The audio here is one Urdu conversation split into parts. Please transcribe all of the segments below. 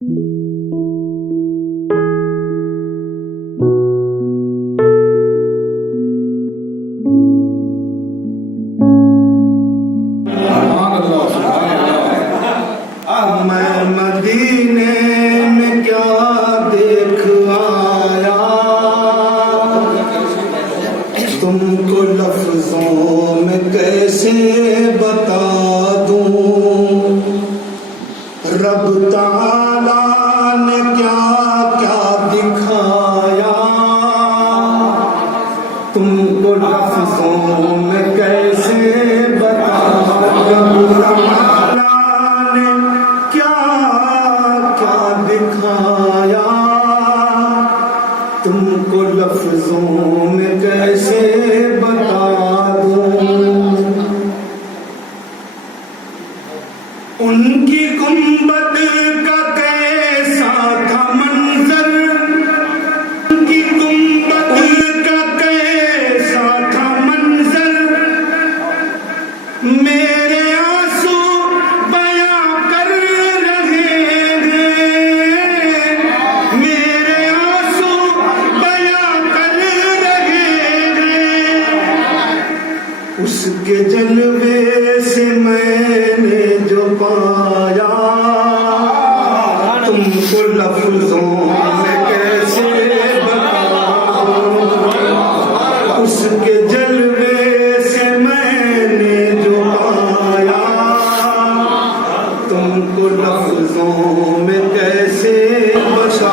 میں مدینے میں کیا دیکھ آیا، تم کو لفظوں میں کیسے بتا دوں، رب تعالیٰ نے کیا کیا دکھایا، تم کو لفظوں میں کیسے بتا دوں، رب تعالیٰ دکھایا، تم کو لفظوں میں کیسے بتا دوں، ان کی گنبد کا کیسا تھا منظر، ان کی گنبد کا کیسا تھا منظر، میرے آنسو بیاں کر رہے ہیں، میرے آنسو بیاں کر رہے ہیں، اس کے جلوے سے میں نے جو پایا، تم کو لفظوں میں کیسے بتاؤں، اس کے جلوے سے میں نے جو پایا، تم کو لفظوں میں کیسے بتا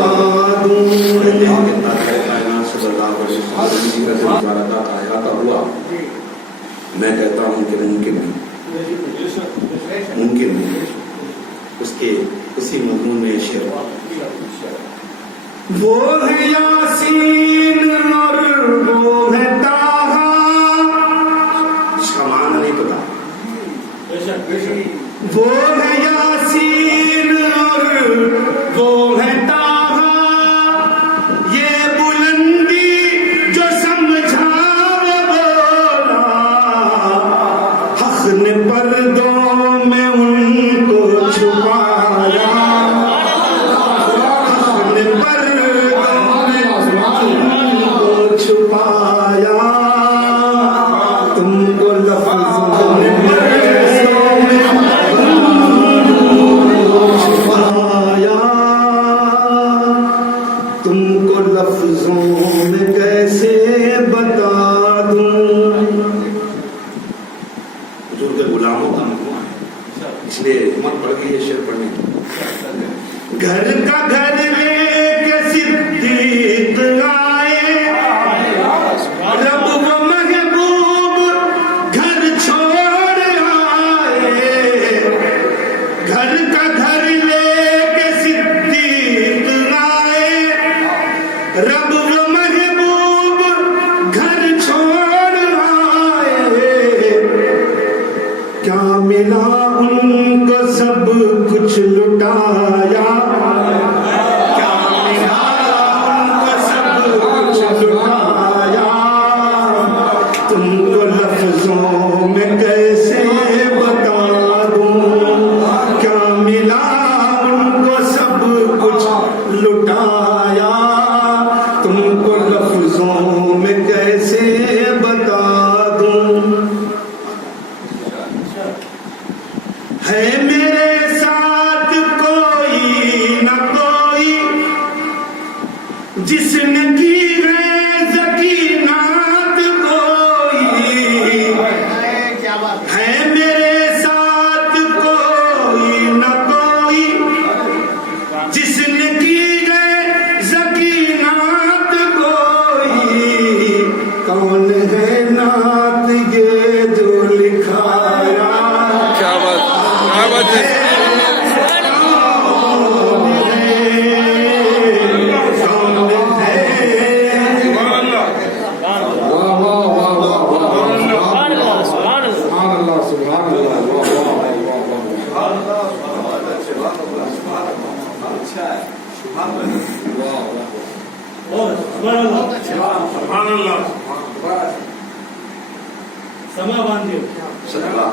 دوں۔ میں کہتا ہوں کہ ممکن نہیں، ممکن نہیں، اس کے اسی مضمون میں شعر، وہ ہے یاسین اور وہ ہے طٰہٰ، اس کا معنی نہیں پتا، وہ ہے یاسین اور وہ ہے طٰہٰ، یہ بلندی جو سمجھا وہ بولا، حق نے پردوں میں ان کو چھپایا، حق نے پردوں میں ان کو چھپایا، تم کو لفظوں میں چھپایا، تم کو لفظوں میں کیسے بتا دوں، حضور کے غلاموں کا مجموعہ ہے، اس لیے ہمت پڑ گئی یہ شعر پڑھنے کی۔ گھر کا گھر لے کے صدیق آئے، رب و محبوب گھر چھوڑ آئے، گھر کا گھر لے کے صدیق آئے، رب و محبوب گھر چھوڑ آئے، کیا ملا ان کو سب کچھ لٹایا، کیا ملا ان کو سب کچھ لٹایا، تم کو لفظوں میں کیسے بتا دوں، کیا ملا ان کو سب کچھ لٹایا، تم کو لفظوں میں کیسے بتا دوں، ہے میرے ساتھ کوئی نہ کوئی جس نے کی ہے ذکینات کوئی، ہے میرے ساتھ کوئی نہ کوئی جس نے کی ہے ذکینات کوئی، کون ہے نعت یہ جو لکھایا، کیا بات ہے، سبحان اللہ، سما باندھیو صدقہ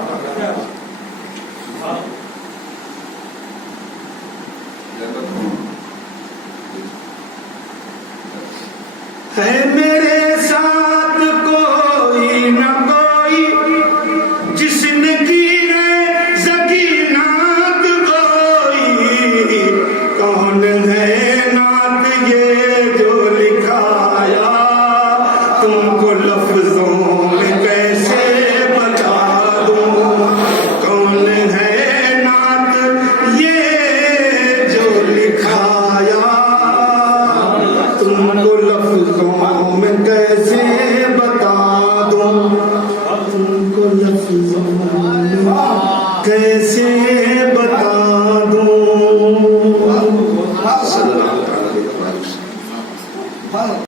ہے میرے